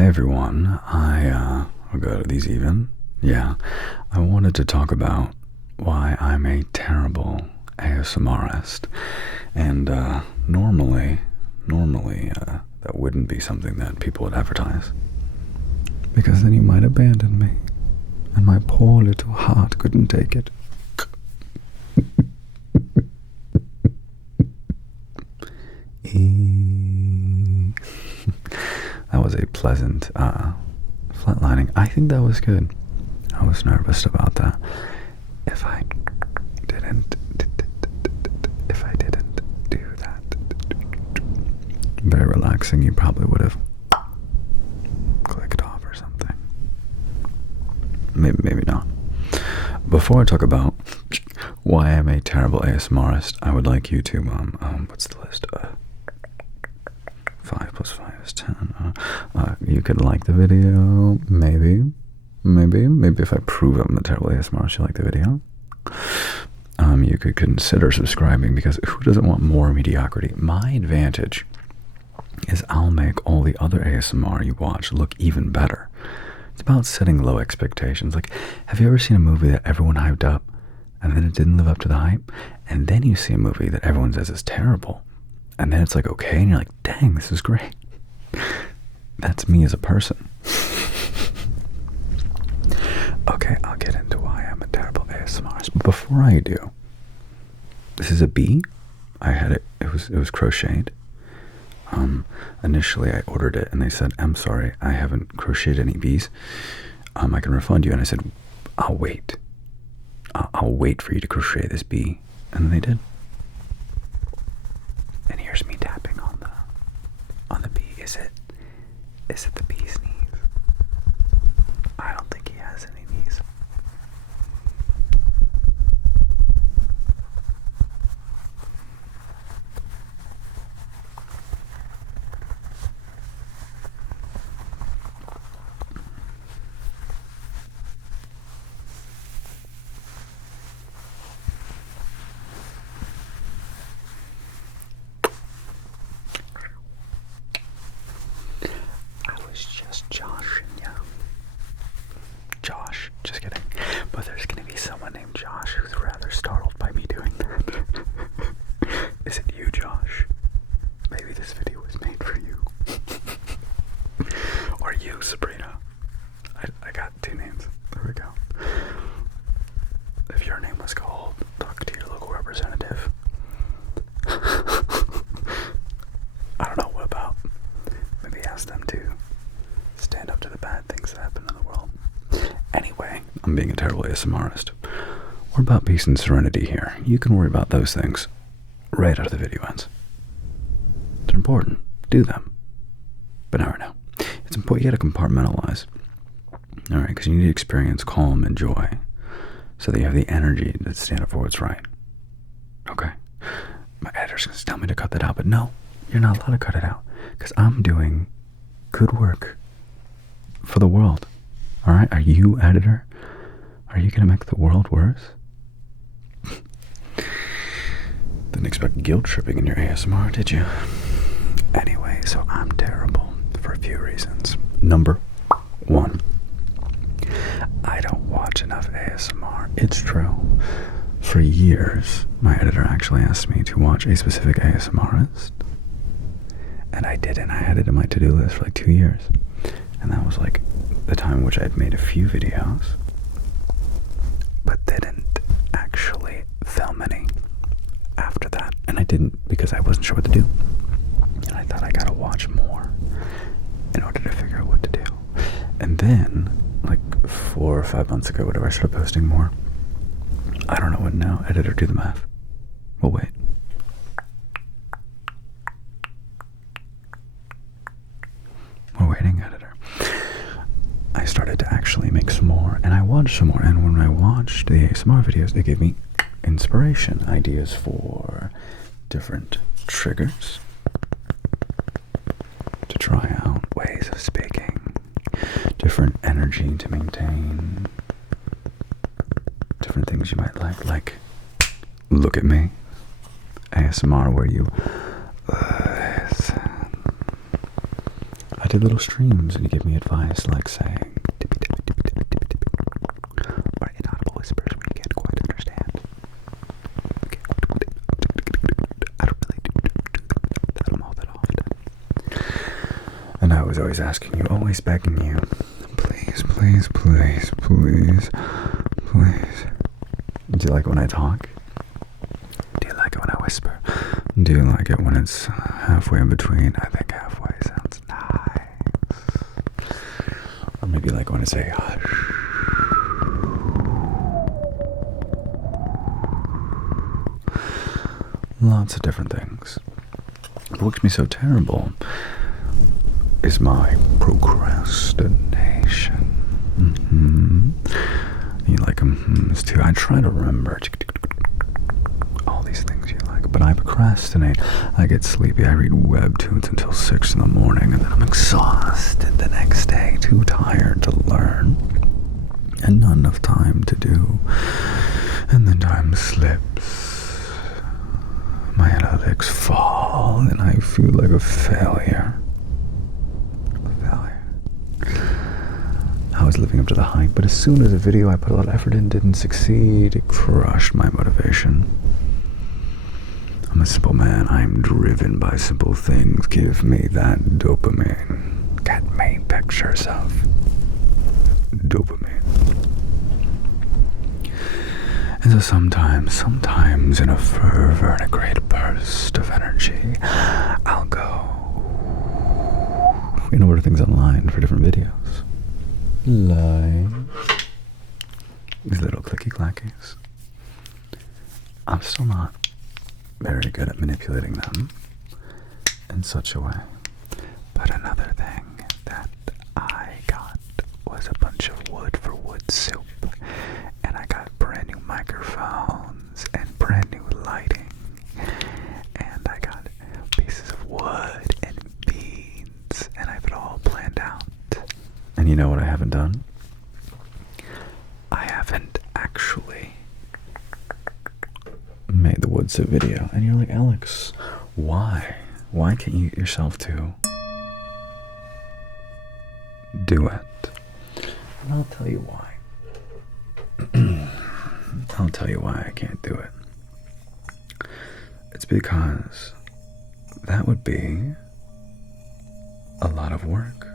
Hey everyone, I'll go to these even. Yeah, I wanted to talk about why I'm a terrible ASMRist. And normally, that wouldn't be something that people would advertise. Because then you might abandon me, and my poor little heart couldn't take it. That was a pleasant flatlining. I think that was good. I was nervous about that. If I didn't do that, very relaxing, you probably would have clicked off or something. Maybe not. Before I talk about why I'm a terrible ASMRist, I would like you to what's the list? 5 plus 5 is 10. You could like the video, maybe if I prove I'm a terrible ASMRist, you like the video. You could consider subscribing, because who doesn't want more mediocrity? My advantage is I'll make all the other ASMR you watch look even better. It's about setting low expectations. Like, have you ever seen a movie that everyone hyped up and then it didn't live up to the hype? And then you see a movie that everyone says is terrible, and then it's like okay, and you're like, dang, this is great. That's me as a person. Okay, I'll get into why I'm a terrible ASMRist. But before I do, this is a bee. I had it. It was crocheted. Initially I ordered it and they said, I'm sorry, I haven't crocheted any bees. I can refund you. And I said, I'll wait. I'll wait for you to crochet this bee. And then they did. And here's me tapping on the bee. Is it the bee's knees? I don't think he has any knees. Josh, yeah. Josh, just kidding. But there's gonna be someone named Josh who's rather startled by me doing that. Is it you, Josh? Maybe this video was made for you. Or you, Sabrina. I got 2 names. There we go. If your name was called, talk to your local representative. I don't know what about. Maybe ask them to stand up to the bad things that happen in the world. Anyway, I'm being a terrible ASMRist. We're about peace and serenity here. You can worry about those things right after the video ends. They're important. Do them. But never know. It's important. You gotta compartmentalize. Alright, because you need to experience calm and joy so that you have the energy to stand up for what's right. Okay? My editor's gonna tell me to cut that out, but no, you're not allowed to cut it out, because I'm doing good work for the world. Alright? Are you, editor? Are you gonna make the world worse? Didn't expect guilt tripping in your ASMR, did you? Anyway, so I'm terrible for a few reasons. Number 1, I don't watch enough ASMR. It's true. For years, my editor actually asked me to watch a specific ASMRist, and I didn't. I had it in my to-do list for like 2 years. And that was like the time in which I had made a few videos, but didn't actually film any after that. And I didn't because I wasn't sure what to do. And I thought I gotta watch more in order to figure out what to do. And then, like 4 or 5 months ago, whatever, I started posting more. I don't know what now. Editor, do the math. We'll wait. We're waiting, editor. I started to actually make some more, and I watched some more, and when I watched the ASMR videos, they gave me inspiration, ideas for different triggers to try out, ways of speaking, different energy to maintain, different things you might like look at me, ASMR where you listen. I did little streams and you gave me advice like saying tippy tippy tippy tippy tippy tippy, or inaudible whispers where you can't quite understand. I don't really do that all that often. And I was always asking you, always begging you, please, please, please, please, please. Do you like it when I talk? Do you like it when I whisper? Do you like it when it's halfway in between? I think halfway sounds nice. Or maybe you like it when I say hush. Lots of different things. What makes me so terrible is my procrastination. You like too. I try to remember all these things you like, but I procrastinate. I get sleepy. I read webtoons until 6 in the morning, and then I'm exhausted the next day, too tired to learn, and not enough time to do. And then time slips. My analytics fall, and I feel like a failure. I was living up to the hype, but as soon as a video I put a lot of effort in didn't succeed, it crushed my motivation. I'm a simple man. I'm driven by simple things. Give me that dopamine. Get me pictures of dopamine. And so sometimes in a fervor and a great burst of energy, I'll go in order things online for different videos. Like these little clicky clackies. I'm still not very good at manipulating them in such a way. But another thing that I got was a bunch of wood for wood soup. And I got brand new microphones and brand new lighting. And I got pieces of wood and beans. And I have it all planned out. And you know what I haven't done? I haven't actually made the wood soup video. And you're like, Alex, why? Why can't you get yourself to do it? And I'll tell you why. I'll tell you why I can't do it. It's because that would be a lot of work.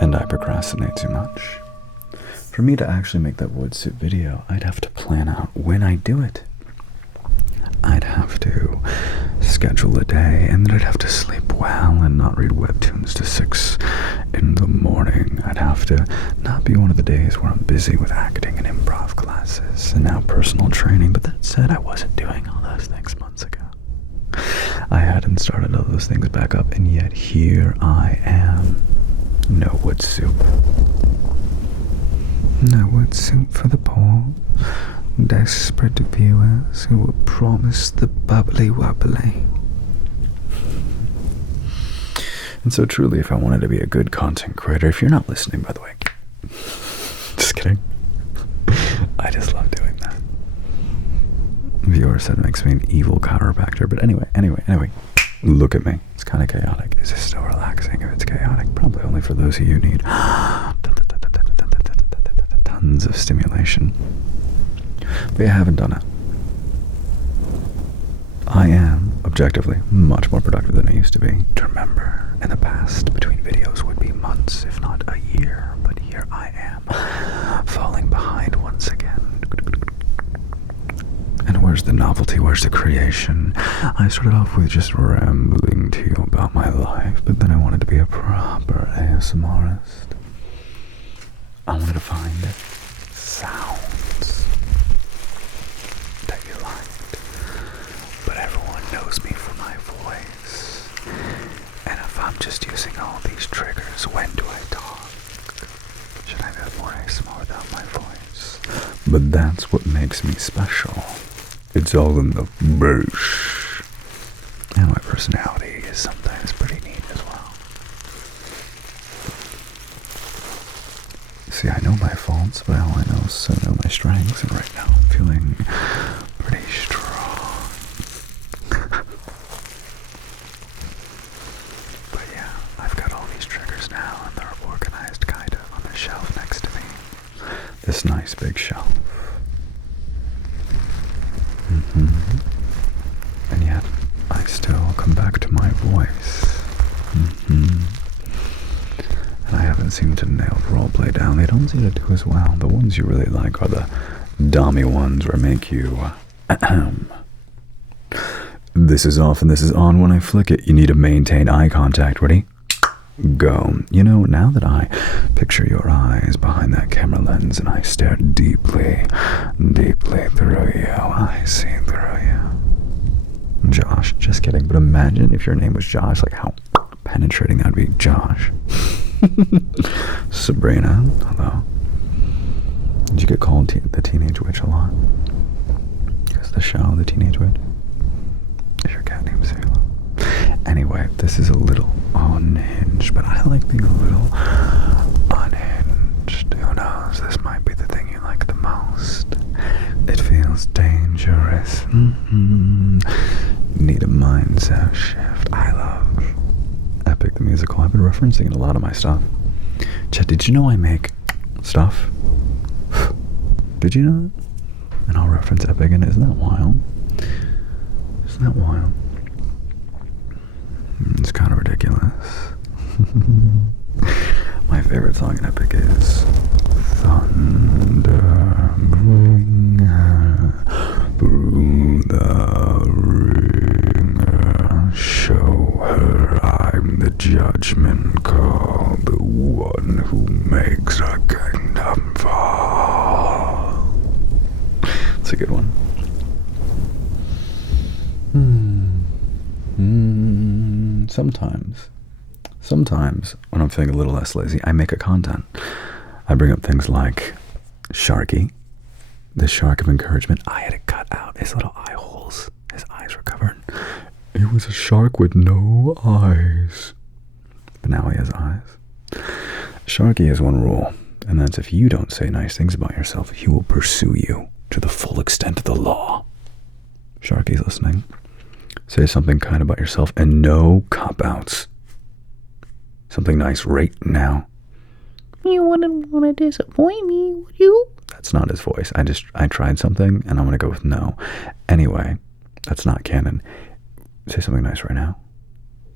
And I procrastinate too much. For me to actually make that wood soup video, I'd have to plan out when I do it. I'd have to schedule a day, and then I'd have to sleep well and not read webtoons to 6 in the morning. I'd have to not be one of the days where I'm busy with acting and improv classes and now personal training. But that said, I wasn't doing all those things months ago. I hadn't started all those things back up, and yet here I am. No wood soup. No wood soup for the poor, desperate viewers who were promised the bubbly wobbly. And so truly, if I wanted to be a good content creator, if you're not listening, by the way, just kidding. I just love doing that. Viewer said it makes me an evil chiropractor, but anyway, look at me. It's kind of chaotic. Is this still relaxing if it's chaotic? Probably only for those of you who need tons of stimulation. But I haven't done it. I am, objectively, much more productive than I used to be. To remember, in the past, between videos would be months, if not a year. But here I am, falling behind once again. And where's the novelty? Where's the creation? I started off with just rambling to you about my life, but then I wanted to be a proper ASMRist. I wanted to find sounds that you liked. But everyone knows me for my voice. And if I'm just using all these triggers, when do I talk? Should I have more ASMR without my voice? But that's what makes me special. It's all in the bush. And my personality is sometimes pretty neat as well. See, I know my faults, but all I know is so know my strengths, and right now I'm feeling pretty strong. But yeah, I've got all these triggers now, and they're organized kind of on the shelf next to me. This nice big shelf. And yet, I still come back to my voice. And I haven't seemed to nail roleplay down. They don't seem to do as well. The ones you really like are the dummy ones where make you this is off and this is on when I flick it. You need to maintain eye contact. Ready? Go. You know, now that I picture your eyes behind that camera lens and I stare deeply, deeply through you, I see through you. Josh, just kidding, but imagine if your name was Josh, like how penetrating that would be. Josh. Sabrina, hello. Did you get called the Teenage Witch a lot? Is the show the Teenage Witch? Is your cat named Sailor? Anyway, this is a little unhinged, but I like being a little unhinged. Who knows? This might be the thing you like the most. It feels dangerous. Need a mindset shift. I love Epic the musical. I've been referencing in a lot of my stuff. Chet, did you know I make stuff? Did you know that? And I'll reference Epic, and isn't that wild? Isn't that wild? It's kind of ridiculous. My favorite song in Epic is Thunder through the ringer. Show her I'm the judgment call, the one who makes a kingdom fall. It's a good one. Sometimes, when I'm feeling a little less lazy, I make a content. I bring up things like Sharky, the shark of encouragement. I had to cut out his little eye holes. His eyes were covered. He was a shark with no eyes. But now he has eyes. Sharky has one rule, and that's if you don't say nice things about yourself, he will pursue you to the full extent of the law. Sharky's listening. Say something kind about yourself and no cop-outs. Something nice right now. You wouldn't want to disappoint me, would you? That's not his voice. I tried something and I'm going to go with no. Anyway, that's not canon. Say something nice right now.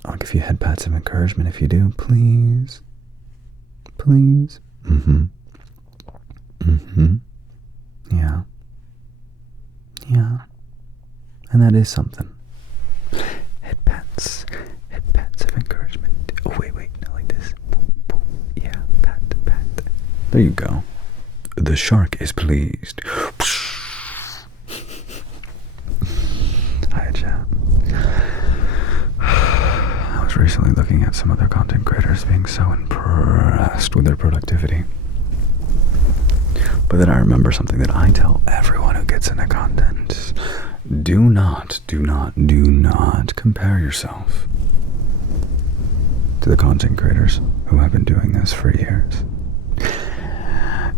I'll give you head pats of encouragement if you do. Please. Please. Yeah. Yeah. And that is something. Head pats of encouragement. Oh, wait, not like this. Boom, boom. Yeah, pat. There you go. The shark is pleased. Hi, chat. I was recently looking at some other content creators being so impressed with their productivity. But then I remember something that I tell everyone who gets into content. Do not compare yourself to the content creators who have been doing this for years.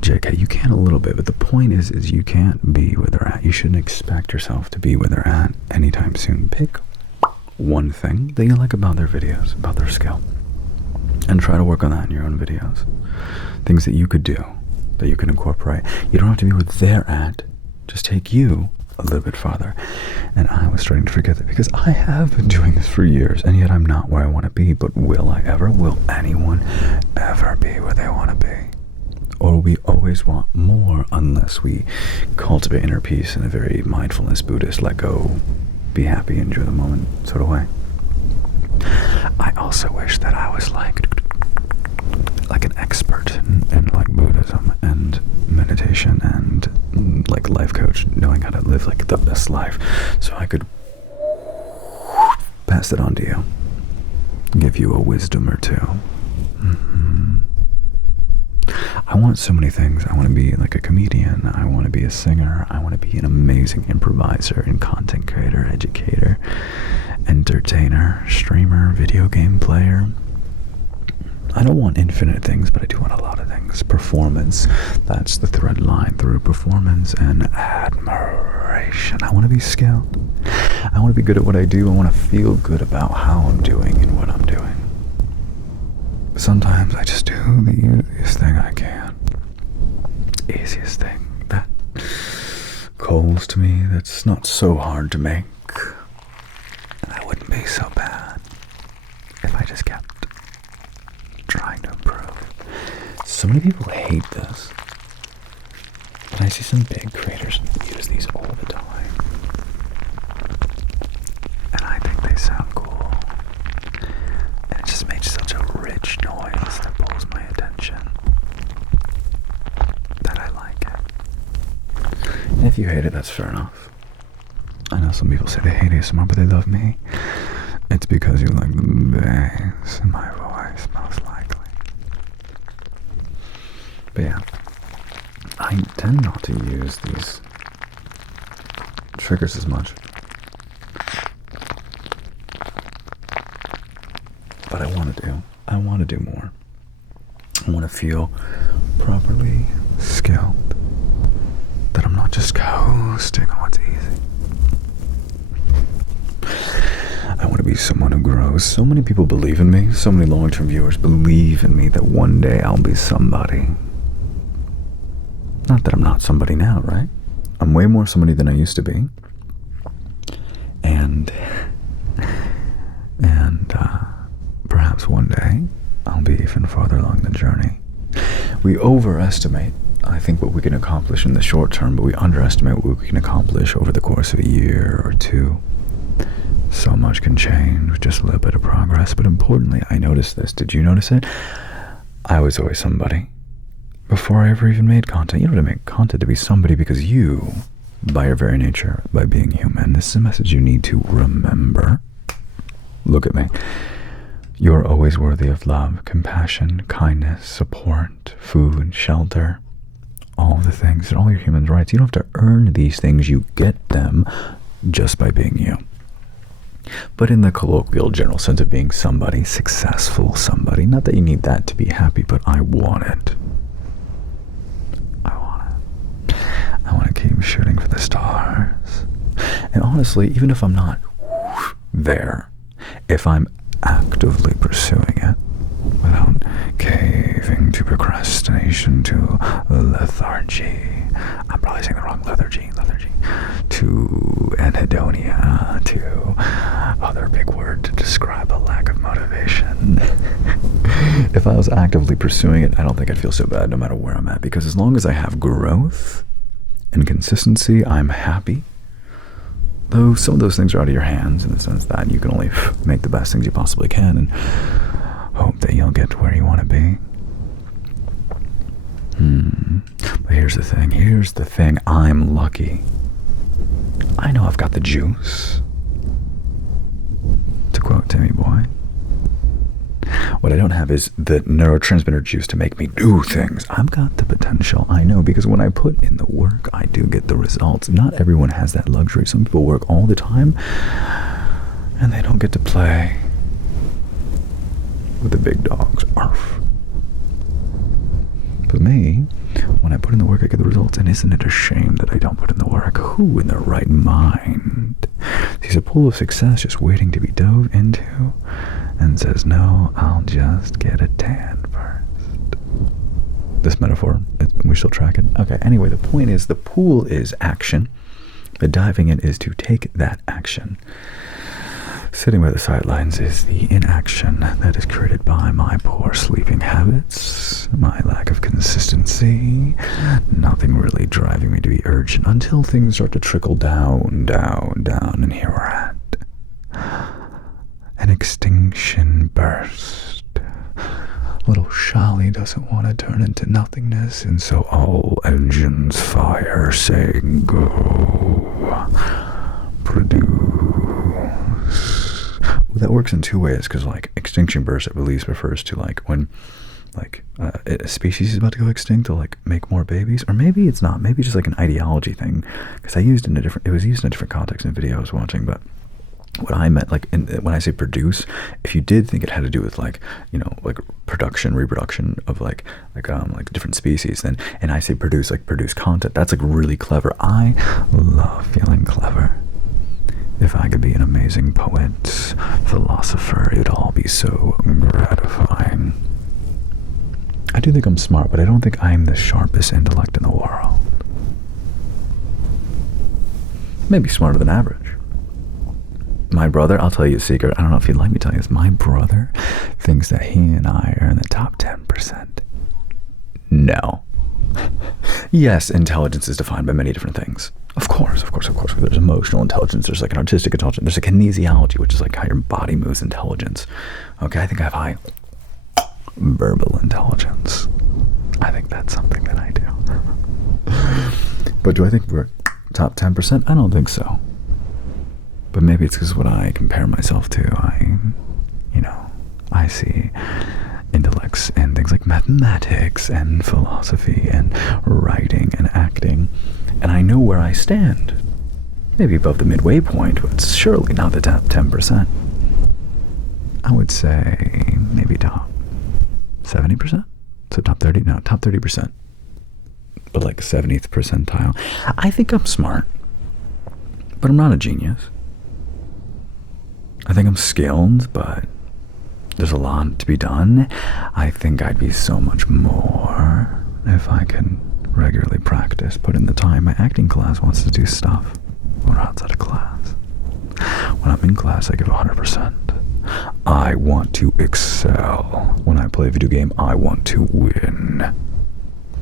JK, you can a little bit, but the point is you can't be where they're at. You shouldn't expect yourself to be where they're at anytime soon. Pick one thing that you like about their videos, about their skill, and try to work on that in your own videos. Things that you could do, that you can incorporate. You don't have to be where they're at. Just take you a little bit farther. And I was starting to forget that because I have been doing this for years, and yet I'm not where I want to be. But will I ever? Will anyone ever be where they want to be? Or we always want more unless we cultivate inner peace in a very mindfulness Buddhist, let go, be happy, enjoy the moment sort of way. I also wish that I was like an expert in like Buddhism and meditation and like life coach, knowing how to live like the best life, so I could pass it on to you, give you a wisdom or two. I want so many things. I want to be like a comedian. I want to be a singer. I want to be an amazing improviser and content creator, educator, entertainer, streamer, video game player. I don't want infinite things, but I do want a lot of things. Performance, that's the thread line through performance and admiration. I want to be skilled. I want to be good at what I do. I want to feel good about how I'm doing and what I'm doing. Sometimes I just do the easiest thing I can. Easiest thing that calls to me, that's not so hard to make. And that wouldn't be so bad if I just kept trying to improve. So many people hate this. And I see some big creators use these all the time. And I think they sound cool. And it just makes such a rich noise that pulls my attention that I like it. And if you hate it, that's fair enough. I know some people say they hate ASMR, but they love me. It's because you like the bass in my voice, most likely. But yeah, I tend not to use these triggers as much. But I want to do. I want to do more. I want to feel properly skilled. That I'm not just coasting on what's easy. I want to be someone who grows. So many people believe in me. So many long-term viewers believe in me that one day I'll be somebody. Not that I'm not somebody now, right? I'm way more somebody than I used to be. And perhaps one day I'll be even farther along the journey. We overestimate, I think, what we can accomplish in the short term, but we underestimate what we can accomplish over the course of a year or two. So much can change with just a little bit of progress. But importantly, I noticed this. Did you notice it? I was always somebody before I ever even made content. You don't have to make content to be somebody, because you, by your very nature, by being human, this is a message you need to remember. Look at me. You're always worthy of love, compassion, kindness, support, food, shelter, all of the things, and all your human rights. You don't have to earn these things. You get them just by being you. But in the colloquial general sense of being somebody, successful somebody, not that you need that to be happy, but I want it. I want to keep shooting for the stars. And honestly, even if I'm not there, if I'm actively pursuing it without caving to procrastination, to lethargy, I'm probably saying the wrong lethargy, to anhedonia, to other big word to describe a lack of motivation. If I was actively pursuing it, I don't think I'd feel so bad no matter where I'm at, because as long as I have growth and consistency, I'm happy. Though some of those things are out of your hands, in the sense that you can only make the best things you possibly can and hope that you'll get to where you want to be. But here's the thing, I'm lucky. I know I've got the juice. To quote Timmy Boy. What I don't have is the neurotransmitter juice to make me do things. I've got the potential, I know, because when I put in the work, I do get the results. Not everyone has that luxury. Some people work all the time, and they don't get to play with the big dogs. Arf. But me, when I put in the work, I get the results. And isn't it a shame that I don't put in the work? Who in their right mind sees a pool of success just waiting to be dove into and says, no, I'll just get a tan first? This metaphor, we shall track it. Okay, anyway, the point is, the pool is action. The diving in is to take that action. Sitting by the sidelines is the inaction that is created by my poor sleeping habits, my lack of consistency, nothing really driving me to be urgent until things start to trickle down, and here we're at. An extinction burst. Little Sharky doesn't want to turn into nothingness, and so all engines fire, saying go. Produce. That works in two ways, because like extinction burst at release refers to like when a species is about to go extinct to like make more babies, or maybe it's not, maybe just like an ideology thing, because it was used in a different context in video I was watching. But What I meant, like, when I say produce, if you did think it had to do with, like, you know, like production, reproduction of like different species, then, and I say produce, like produce content, that's like really clever. I love feeling clever. If I could be an amazing poet, philosopher, it'd all be so gratifying. I do think I'm smart, but I don't think I'm the sharpest intellect in the world. Maybe smarter than average. My brother, I'll tell you a secret. I don't know if you'd like me to tell you this. My brother thinks that he and I are in the top 10%. No. Yes, intelligence is defined by many different things. Of course. There's emotional intelligence. There's like an artistic intelligence. There's a kinesiology, which is like how your body moves intelligence. Okay, I think I have high verbal intelligence. I think that's something that I do. But do I think we're top 10%? I don't think so. But maybe it's because what I compare myself to, I see intellects and things like mathematics and philosophy and writing and acting, and I know where I stand. Maybe above the midway point, but it's surely not the top 10%. I would say maybe top 70%? So top 30? No, top 30%. But like 70th percentile. I think I'm smart, but I'm not a genius. I think I'm skilled, but there's a lot to be done. I think I'd be so much more if I can regularly practice, put in the time. My acting class wants to do stuff when we're outside of class. When I'm in class, I give 100%. I want to excel. When I play a video game, I want to win.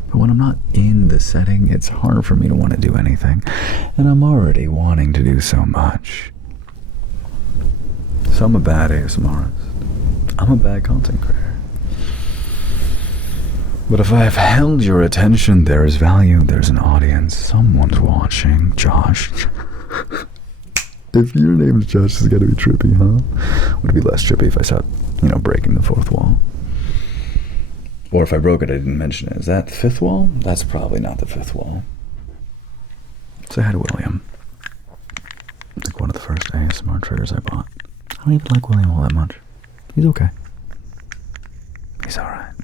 But when I'm not in the setting, it's hard for me to want to do anything. And I'm already wanting to do so much. So I'm a bad ASMRist. I'm a bad content creator. But if I have held your attention, there is value, there's an audience, someone's watching. Josh. If your name's Josh, it's gotta be trippy, huh? Would it be less trippy if I start, breaking the fourth wall? Or if I broke it, I didn't mention it. Is that the fifth wall? That's probably not the fifth wall. Say hi to William. Like one of the first ASMR triggers I bought. I don't even like William all that much. He's okay. He's alright.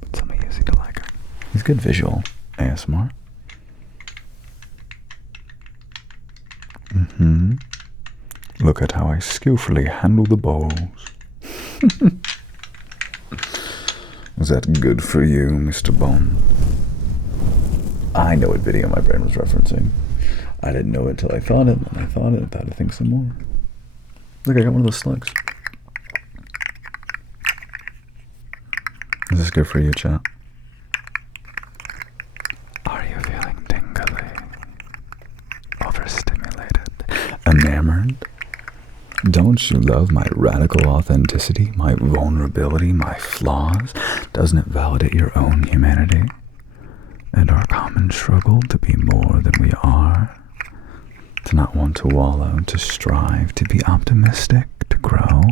But some of you seem to like him. He's good visual ASMR. Look at how I skillfully handle the balls. Is that good for you, Mr. Bond? I know what video my brain was referencing. I didn't know it until I thought it, and I thought it, and thought I'd think some more. Look, I got one of those slugs. Is this good for you, chat? Are you feeling tingly? Overstimulated? Enamored? Don't you love my radical authenticity, my vulnerability, my flaws? Doesn't it validate your own humanity? And our common struggle to be more than we are? To not want to wallow, to strive, to be optimistic, to grow.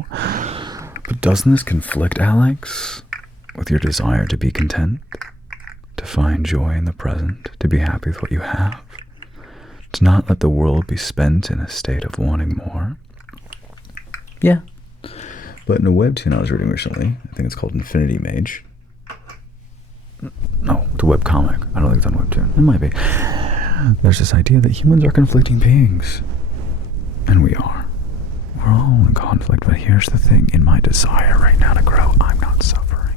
But doesn't this conflict, Alex, with your desire to be content, to find joy in the present, to be happy with what you have, to not let the world be spent in a state of wanting more? Yeah. But in a webtoon I was reading recently, I think it's called Infinity Mage. No, it's a webcomic. I don't think it's on webtoon. It might be. There's this idea that humans are conflicting beings. And we are. We're all in conflict, but here's the thing. In my desire right now to grow, I'm not suffering.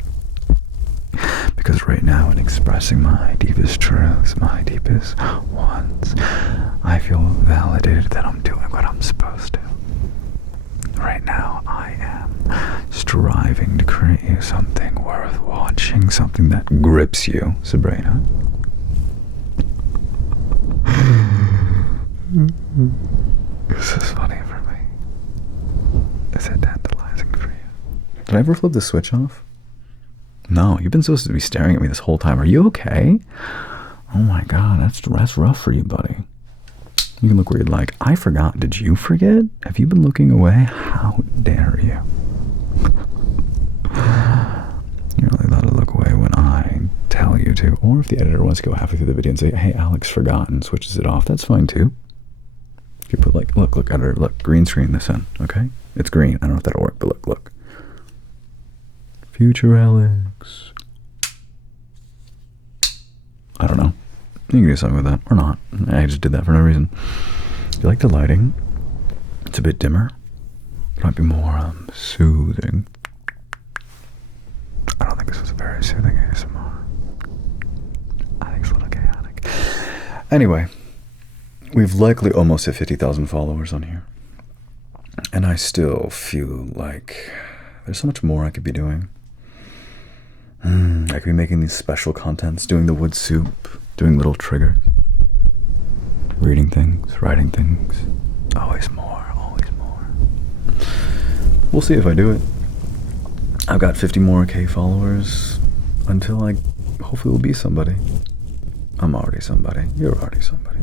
Because right now, in expressing my deepest truths, my deepest wants, I feel validated that I'm doing what I'm supposed to. Right now, I am striving to create you something worth watching, something that grips you, Sabrina. This is funny for me. Is it tantalizing for you? Did I ever flip the switch off? No, you've been supposed to be staring at me this whole time. Are you okay? Oh my god, that's rough for you, buddy. You can look where you'd like. I forgot. Did you forget? Have you been looking away? How dare you? You're only allowed to look away when I tell you to. Or if the editor wants to go halfway through the video and say, hey, Alex forgot, and switches it off, that's fine too. You put like, look at her, look, green screen this in, okay? It's green. I don't know if that'll work, but look. Future Alex. I don't know. You can do something with that, or not. I just did that for no reason. Do you like the lighting? It's a bit dimmer. It might be more soothing. I don't think this is a very soothing ASMR. I think it's a little chaotic. Anyway, we've likely almost hit 50,000 followers on here. And I still feel like there's so much more I could be doing. I could be making these special contents, doing the wood soup, doing little triggers, reading things, writing things. Always more, always more. We'll see if I do it. I've got 50 more K followers until I hopefully will be somebody. I'm already somebody. You're already somebody.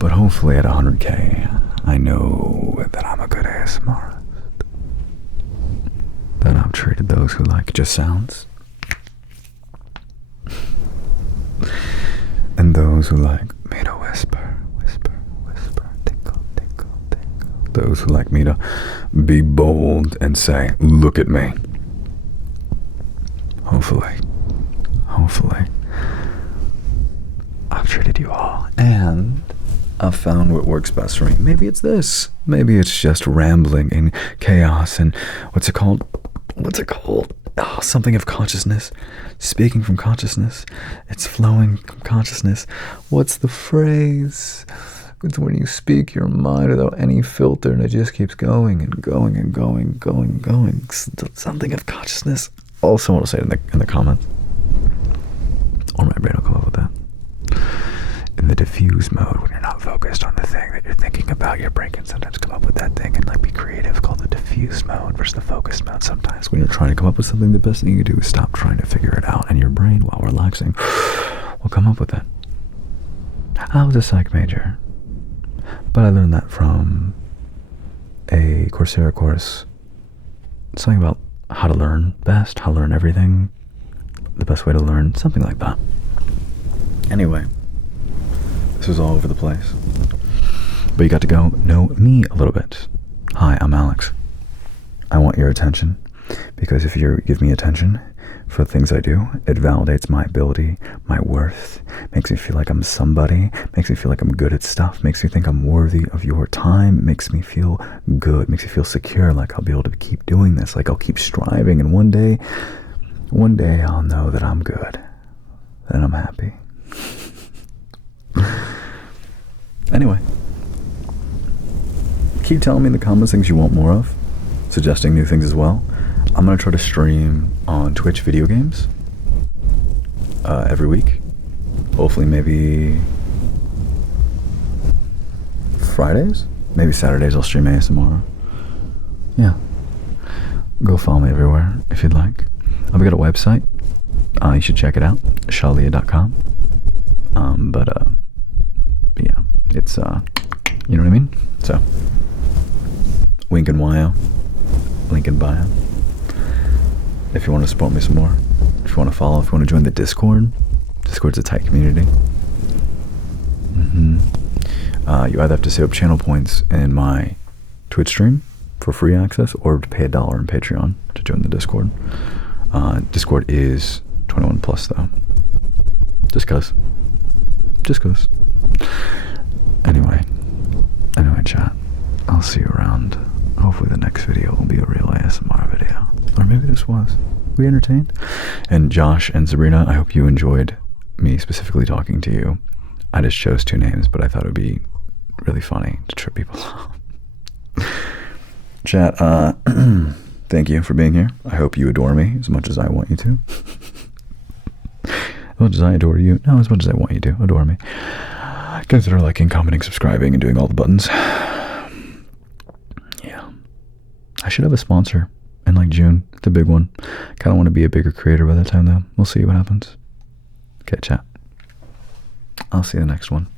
But hopefully at 100K, I know that I'm a good ASMRist. That I've treated those who like just sounds. And those who like me to whisper, tinkle, tinkle, tinkle. Those who like me to be bold and say, look at me. Hopefully, I've treated you all. And I've found what works best for me. Maybe it's this. Maybe it's just rambling in chaos and what's it called? Oh, something of consciousness. Speaking from consciousness. It's flowing from consciousness. What's the phrase? It's when you speak your mind without any filter and it just keeps going and going and going. Something of consciousness. Oh, someone will say it in the comments. Or my brain will come up with that. In the diffuse mode, when you're not focused on the thing that you're thinking about, your brain can sometimes come up with that thing and like be creative, called the diffuse mode versus the focused mode. Sometimes when you're trying to come up with something, the best thing you can do is stop trying to figure it out, and your brain, while relaxing, will come up with it. I was a psych major, but I learned that from a Coursera course. Something about how to learn best, how to learn everything, the best way to learn, something like that. Anyway, this was all over the place. But you got to go know me a little bit. Hi, I'm Alex. I want your attention, because if you give me attention for the things I do, it validates my ability, my worth, makes me feel like I'm somebody, makes me feel like I'm good at stuff, makes me think I'm worthy of your time, makes me feel good, makes me feel secure, like I'll be able to keep doing this, like I'll keep striving, and one day I'll know that I'm good, that I'm happy. Anyway, keep telling me in the comments things you want more of, suggesting new things as well. I'm going to try to stream on Twitch video games every week. Hopefully maybe Fridays? Maybe Saturdays I'll stream ASMR. Yeah. Go follow me everywhere if you'd like. I've got a website. You should check it out. shalia.com. But yeah, it's, you know what I mean? So, wink and wyo, link in bio. If you want to support me some more, if you want to follow, if you want to join the Discord, Discord's a tight community. You either have to save up channel points in my Twitch stream for free access, or to pay $1 in Patreon to join the Discord. Discord is 21 plus though. Just cause. Anyway, chat. I'll see you around. Hopefully the next video will be a real ASMR video. Or maybe this was. Were you entertained? And Josh and Sabrina, I hope you enjoyed me specifically talking to you. I just chose 2 names, but I thought it would be really funny to trip people off. Chat, thank you for being here. I hope you adore me as much as I want you to. As much as I adore you. No, as much as I want you to. Adore me. Consider liking, commenting, subscribing, and doing all the buttons. Yeah. I should have a sponsor in like June. It's a big one. Kind of want to be a bigger creator by that time though. We'll see what happens. Okay, chat. I'll see you in the next one.